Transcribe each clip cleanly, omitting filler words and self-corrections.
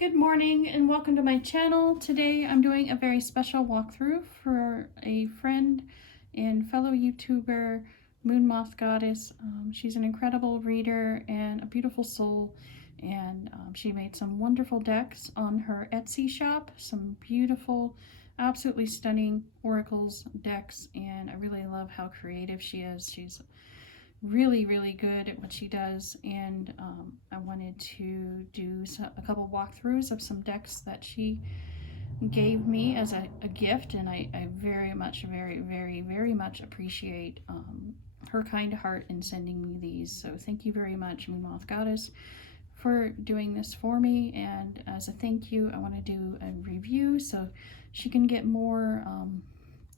Good morning and welcome to my channel. Today I'm doing a very special walkthrough for a friend and fellow YouTuber, Moon Moth Goddess. She's an incredible reader and a beautiful soul, and she made some wonderful decks on her Etsy shop, some beautiful, absolutely stunning oracles decks, and I really love how creative she is. She's really good at what she does, and I wanted to do a couple walkthroughs of some decks that she gave me as a gift, and I very much appreciate her kind heart in sending me these. So thank you very much, Moon Moth Goddess, for doing this for me. And as a thank you, I want to do a review so she can get more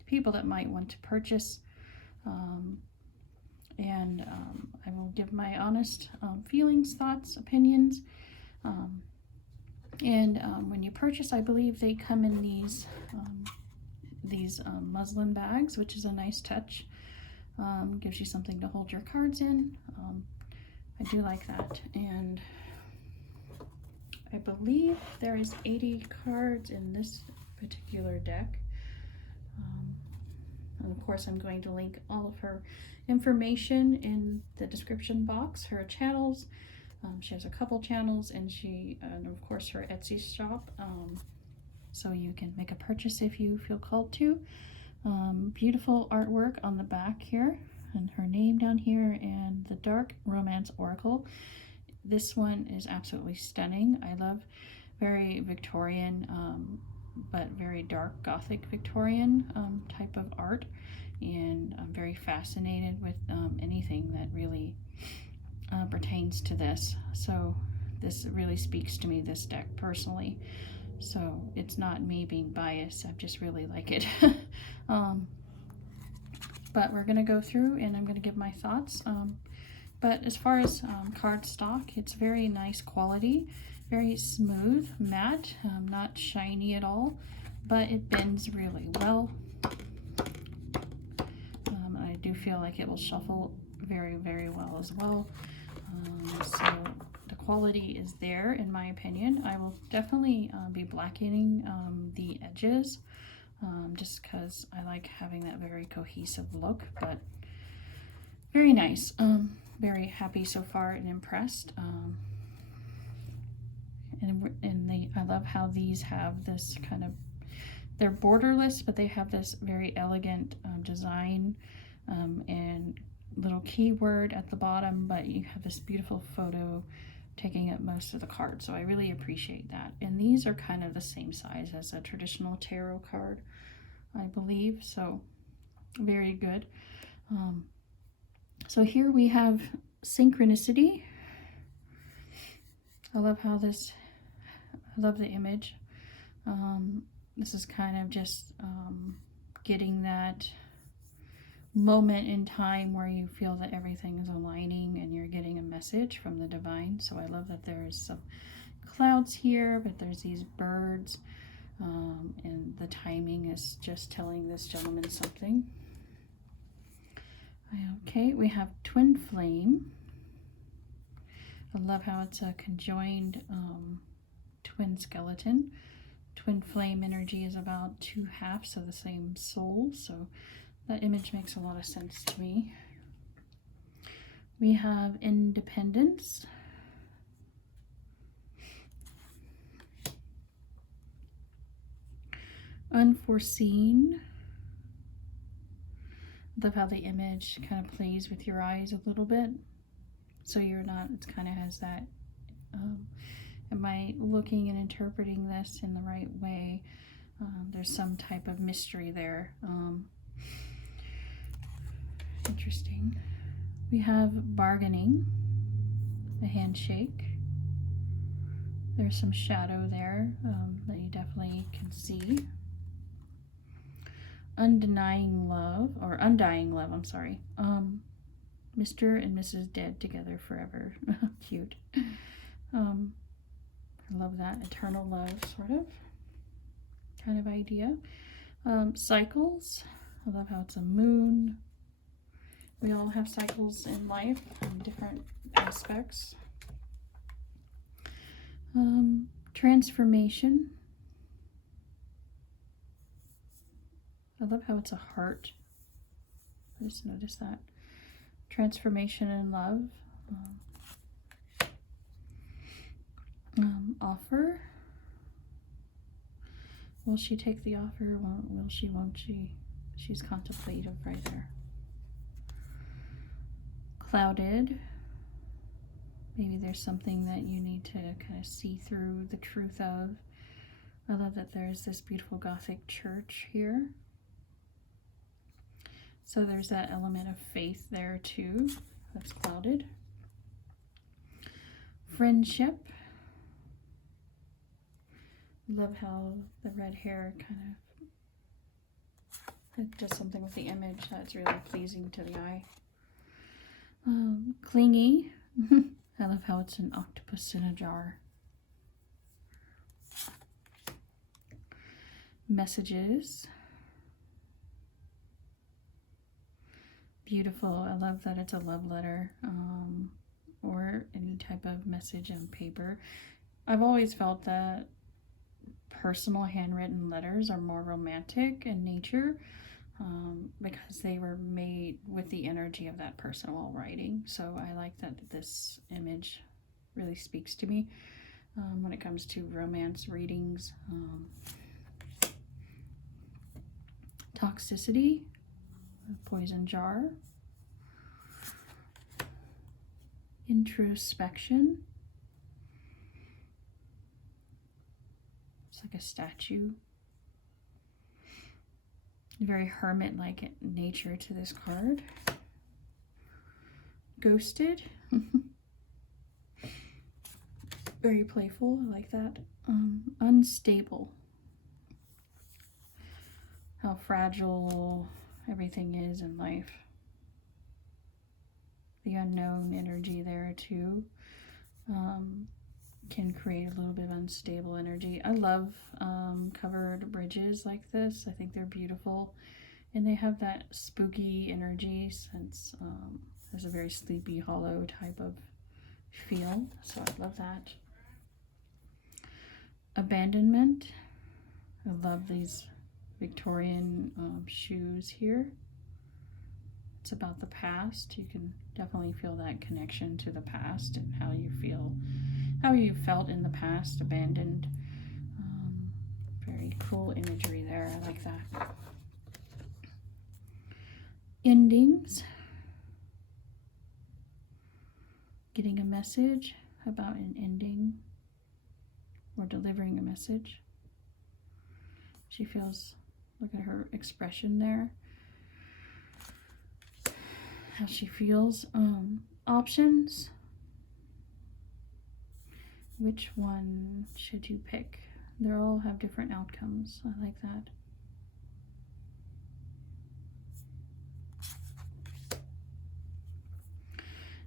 people that might want to purchase, and I will give my honest feelings, thoughts, opinions. When you purchase, I believe they come in these muslin bags, which is a nice touch. Gives you something to hold your cards in. I do like that. And I believe there is 80 cards in this particular deck. And of course, I'm going to link all of her information in the description box, her channels. She has a couple channels, and of course her Etsy shop, so you can make a purchase if you feel called to. Beautiful artwork on the back here, and her name down here, and the Dark Romance Oracle. This one is absolutely stunning. I love very Victorian, but very dark Gothic Victorian type of art, and I'm very fascinated with anything that really pertains to this. So this really speaks to me, this deck, personally. So it's not me being biased, I just really like it. But we're gonna go through and I'm gonna give my thoughts. But as far as card stock, it's very nice quality, very smooth, matte, not shiny at all, but it bends really well. I do feel like it will shuffle very well as well. So the quality is there, in my opinion. I will definitely be blackening the edges, just because I like having that very cohesive look, but very nice. Very happy so far and impressed. I love how these have this kind of, they're borderless, but they have this very elegant design, and little keyword at the bottom, but you have this beautiful photo taking up most of the card. So I really appreciate that. And these are kind of the same size as a traditional tarot card, I believe. So very good. So here we have Synchronicity. I love how this, I love the image. This is kind of just getting that moment in time where you feel that everything is aligning and you're getting a message from the divine. So I love that there's some clouds here, but there's these birds, and the timing is just telling this gentleman something. Okay, we have Twin Flame. I love how it's a conjoined twin skeleton. Twin flame energy is about two halves of the same soul, so that image makes a lot of sense to me. We have Independence. Unforeseen. Love how the image kind of plays with your eyes a little bit, so you're not, it kind of has that, am I looking and interpreting this in the right way? There's some type of mystery there. Interesting. We have Bargaining, a handshake. There's some shadow there that you definitely can see. Undying Love, I'm sorry. Mr. and Mrs. Dead together forever. Cute. I love that eternal love sort of kind of idea. Cycles. I love how it's a moon. We all have cycles in life in different aspects. Transformation. I love how it's a heart. I just noticed that. Transformation and love. Offer. Will she take the offer? Will she? Won't she? She's contemplative right there. Clouded. Maybe there's something that you need to kind of see through the truth of. I love that there's this beautiful Gothic church here. So there's that element of faith there too. That's clouded. Friendship. Love how the red hair kind of, it does something with the image that's really pleasing to the eye. Clingy. I love how it's an octopus in a jar. Messages. Beautiful. I love that it's a love letter, or any type of message on paper. I've always felt that personal handwritten letters are more romantic in nature, because they were made with the energy of that person while writing. So I like that this image really speaks to me when it comes to romance readings. Toxicity. Poison jar. Introspection. It's like a statue. Very hermit-like nature to this card. Ghosted. Very playful. I like that. Unstable. How fragile everything is in life. The unknown energy there too can create a little bit of unstable energy. I love covered bridges like this. I think they're beautiful, and they have that spooky energy since there's a very Sleepy Hollow type of feel. So I love that. Abandonment. I love these Victorian shoes here. It's about the past. You can definitely feel that connection to the past and how you felt in the past, abandoned. Very cool imagery there. I like that. Endings. Getting a message about an ending or delivering a message. She feels, look at her expression there. How she feels. Options. Which one should you pick? They all have different outcomes. I like that.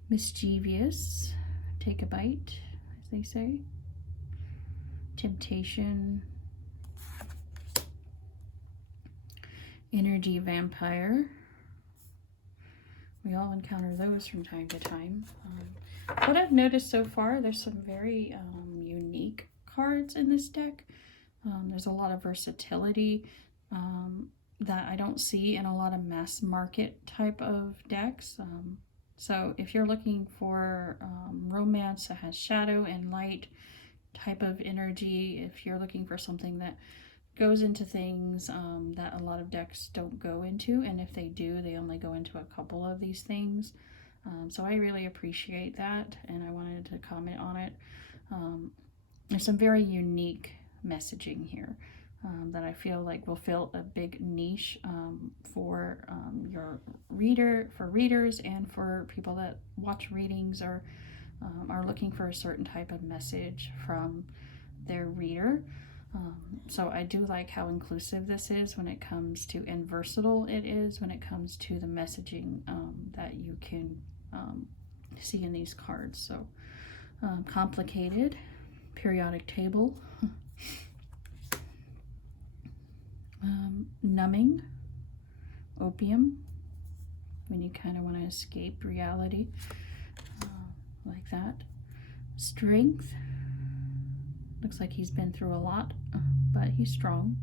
Mischievous. Take a bite, as they say. Temptation. Energy vampire. We all encounter those from time to time. What I've noticed so far, there's some very unique cards in this deck. There's a lot of versatility that I don't see in a lot of mass market type of decks. So if you're looking for romance that has shadow and light type of energy, if you're looking for something that goes into things that a lot of decks don't go into, and if they do, they only go into a couple of these things. So I really appreciate that, and I wanted to comment on it. There's some very unique messaging here that I feel like will fill a big niche for your readers, and for people that watch readings or are looking for a certain type of message from their reader. So I do like how inclusive this is when it comes to, and versatile it is when it comes to the messaging that you can see in these cards. So complicated, periodic table, numbing, opium, when you kind of want to escape reality, like that. Strength, Looks like he's been through a lot, but he's strong.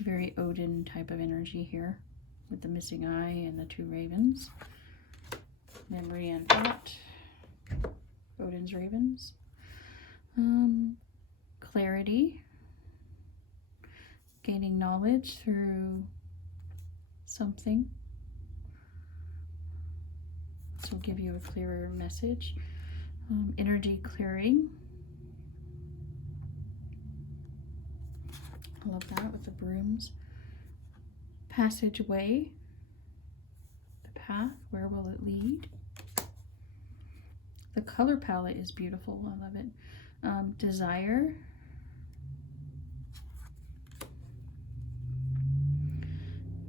Very Odin type of energy here with the missing eye and the 2 ravens. Memory and thought. Odin's ravens. Clarity. Gaining knowledge through something. This will give you a clearer message. Energy clearing. I love that with the brooms. Passageway. The path. Where will it lead? The color palette is beautiful. I love it. Desire.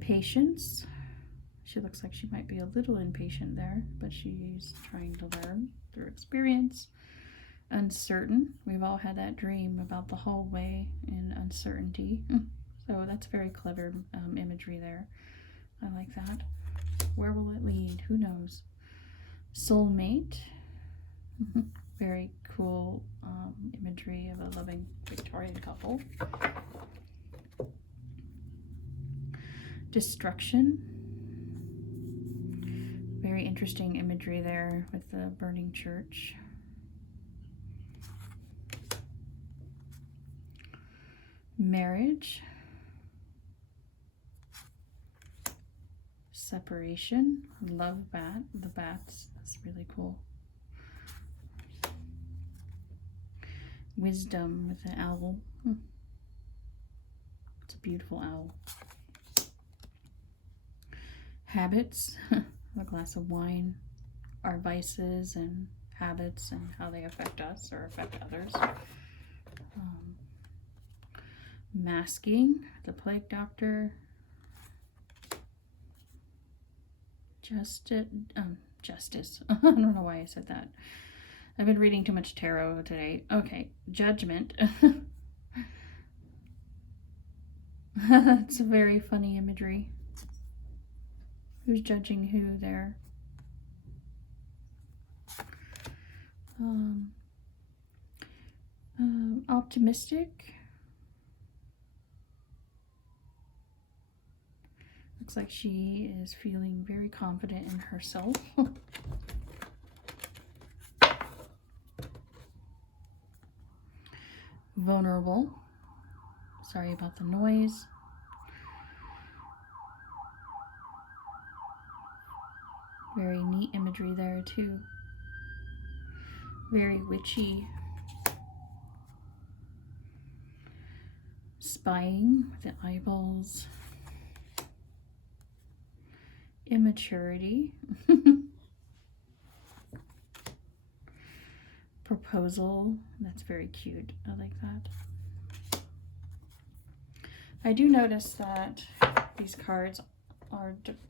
Patience. She looks like she might be a little impatient there, but she's trying to learn through experience. Uncertain. We've all had that dream about the hallway and uncertainty. So that's very clever imagery there. I like that. Where will it lead? Who knows? Soulmate. Very cool imagery of a loving Victorian couple. Destruction. Very interesting imagery there with the burning church. Marriage. Separation. Love the bats. That's really cool. Wisdom with the owl. It's a beautiful owl. Habits. A glass of wine. Our vices and habits and how they affect us or affect others. Masking. The plague doctor. Justice. I don't know why I said that. I've been reading too much tarot today. Okay, judgment. That's a very funny imagery. Who's judging who there? Optimistic. Looks like she is feeling very confident in herself. Vulnerable. Sorry about the noise. Very neat imagery there too. Very witchy. Spying with the eyeballs. Immaturity. Proposal. That's very cute. I like that. I do notice that these cards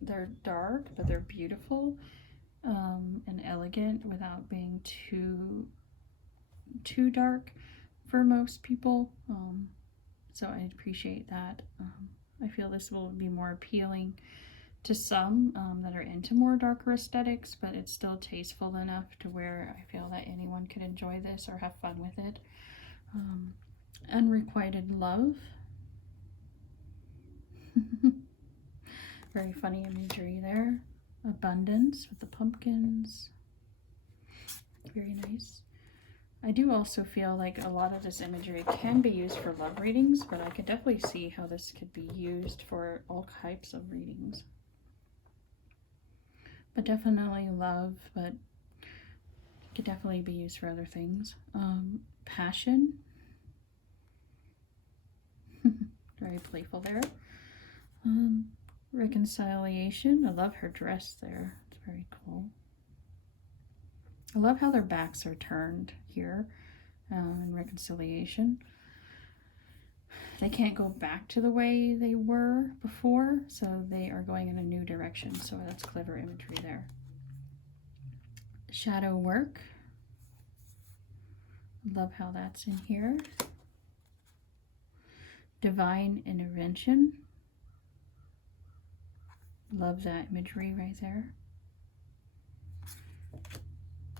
they're dark, but they're beautiful and elegant without being too dark for most people. So I appreciate that. I feel this will be more appealing to some that are into more darker aesthetics, but it's still tasteful enough to where I feel that anyone could enjoy this or have fun with it. Unrequited love. Very funny imagery there. Abundance with the pumpkins. Very nice. I do also feel like a lot of this imagery can be used for love readings, but I could definitely see how this could be used for all types of readings. But definitely love, but it could definitely be used for other things. Passion. Very playful there. Reconciliation. I love her dress there. It's very cool. I love how their backs are turned here in reconciliation. They can't go back to the way they were before, so they are going in a new direction. So that's clever imagery there. Shadow work. Love how that's in here. Divine intervention. Love that imagery right there.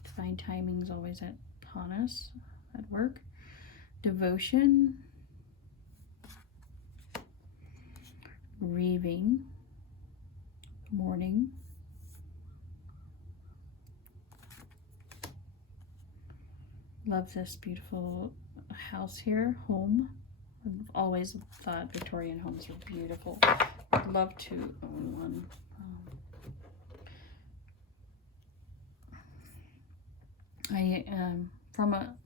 Divine timing's always upon us. at work. Devotion. Grieving. Mourning. Love this beautiful house here. Home. I've always thought Victorian homes were beautiful. I'd love to own one.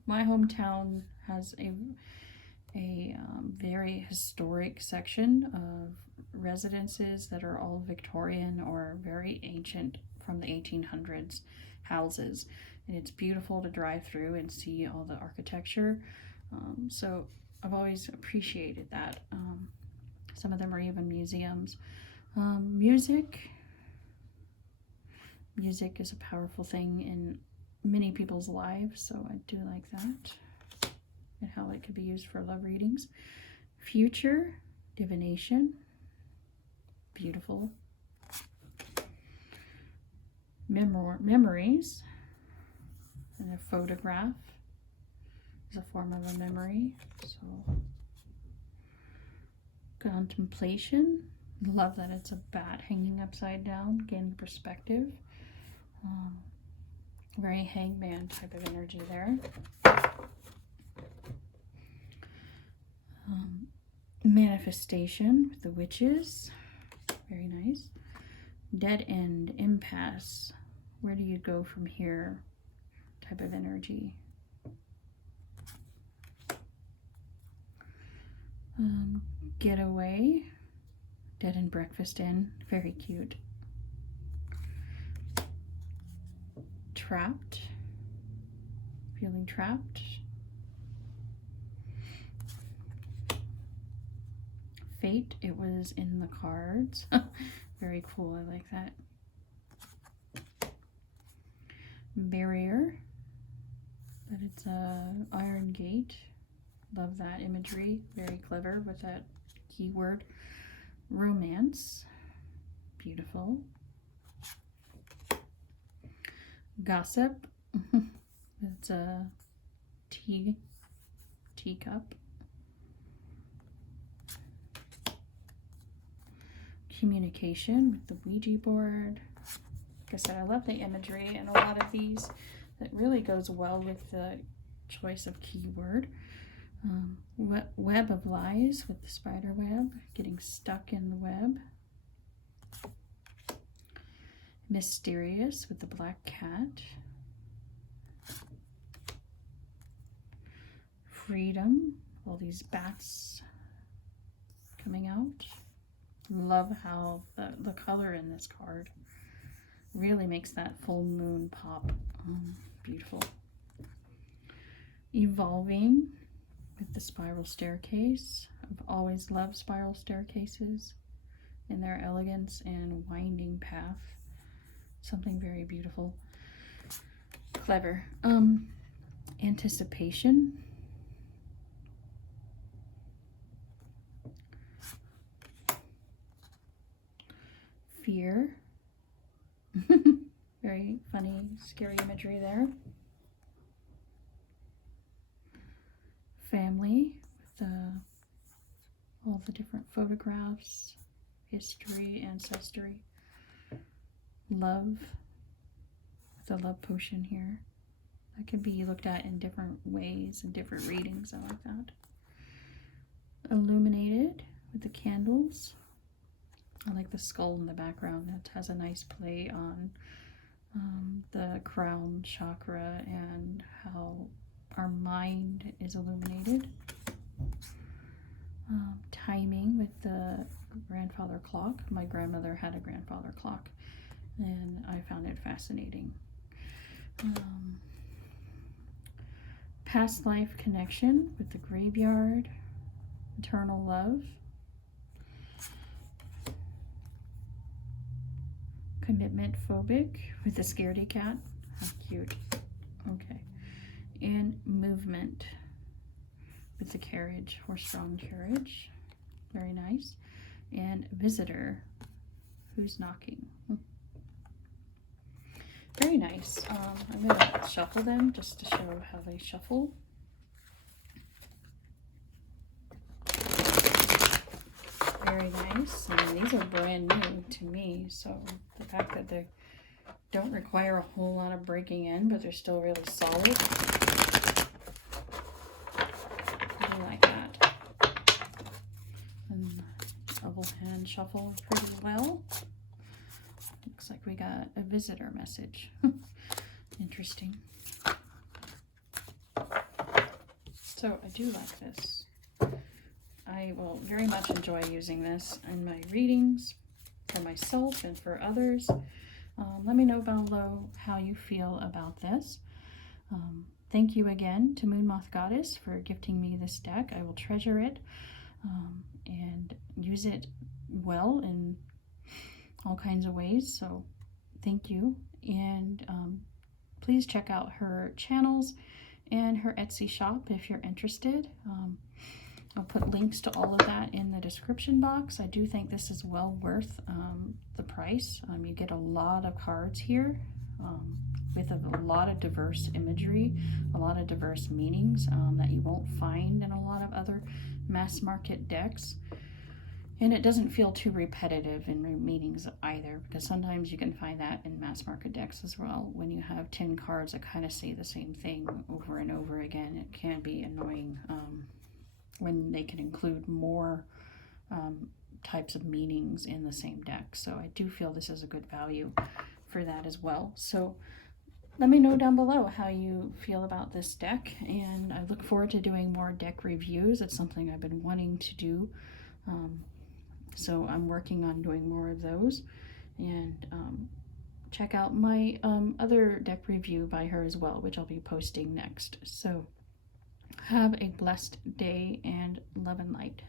My hometown has a very historic section of residences that are all Victorian or very ancient from the 1800s houses, and it's beautiful to drive through and see all the architecture. So I've always appreciated that. Some of them are even museums. Music is a powerful thing in many people's lives, so I do like that, and how it could be used for love readings. Future, divination, beautiful. Memories, and a photograph is a form of a memory. So contemplation, love that it's a bat hanging upside down, gaining perspective. Very hangman type of energy there. Manifestation with the witches, very nice. Dead end, impasse, where do you go from here type of energy. Getaway, dead end breakfast inn, very cute. Trapped, feeling trapped. Fate, it was in the cards. Very cool, I like that. Barrier, but it's a iron gate. Love that imagery, very clever with that keyword. Romance, beautiful. Gossip, it's a teacup. Communication with the Ouija board. Like I said, I love the imagery, and a lot of these that really goes well with the choice of keyword. Web of lies with the spider web, getting stuck in the web. Mysterious with the black cat. Freedom, all these bats coming out. Love how the color in this card really makes that full moon pop. Beautiful. Evolving with the spiral staircase. I've always loved spiral staircases in their elegance and winding path. Something very beautiful. Clever. Anticipation. Fear. Very funny, scary imagery there. Family with all the different photographs, history, ancestry. Love with the love potion here. That can be looked at in different ways and different readings. I like that. Illuminated with the candles. I like the skull in the background. That has a nice play on the crown chakra and how our mind is illuminated. Timing with the grandfather clock. My grandmother had a grandfather clock, and I found it fascinating. Past life connection with the graveyard. Eternal love. Commitment phobic with the scaredy cat. How cute. Okay. And movement with the carriage, horse-drawn carriage. Very nice. And visitor who's knocking. Very nice. I'm going to shuffle them just to show how they shuffle. nice. I mean, these are brand new to me, so the fact that they don't require a whole lot of breaking in, but they're still really solid. I like that. And double hand shuffle pretty well. Looks like we got a visitor message. Interesting. So I do like this. I will very much enjoy using this in my readings for myself and for others. Let me know below how you feel about this. Thank you again to Moon Moth Goddess for gifting me this deck. I will treasure it and use it well in all kinds of ways. So thank you. And please check out her channels and her Etsy shop if you're interested. I'll put links to all of that in the description box. I do think this is well worth the price. You get a lot of cards here with a lot of diverse imagery, a lot of diverse meanings that you won't find in a lot of other mass market decks. And it doesn't feel too repetitive in meanings either, because sometimes you can find that in mass market decks as well. When you have 10 cards that kind of say the same thing over and over again, it can be annoying when they can include more types of meanings in the same deck. So I do feel this is a good value for that as well. So let me know down below how you feel about this deck, and I look forward to doing more deck reviews. It's something I've been wanting to do. So I'm working on doing more of those, and check out my other deck review by her as well, which I'll be posting next. So have a blessed day and love and light.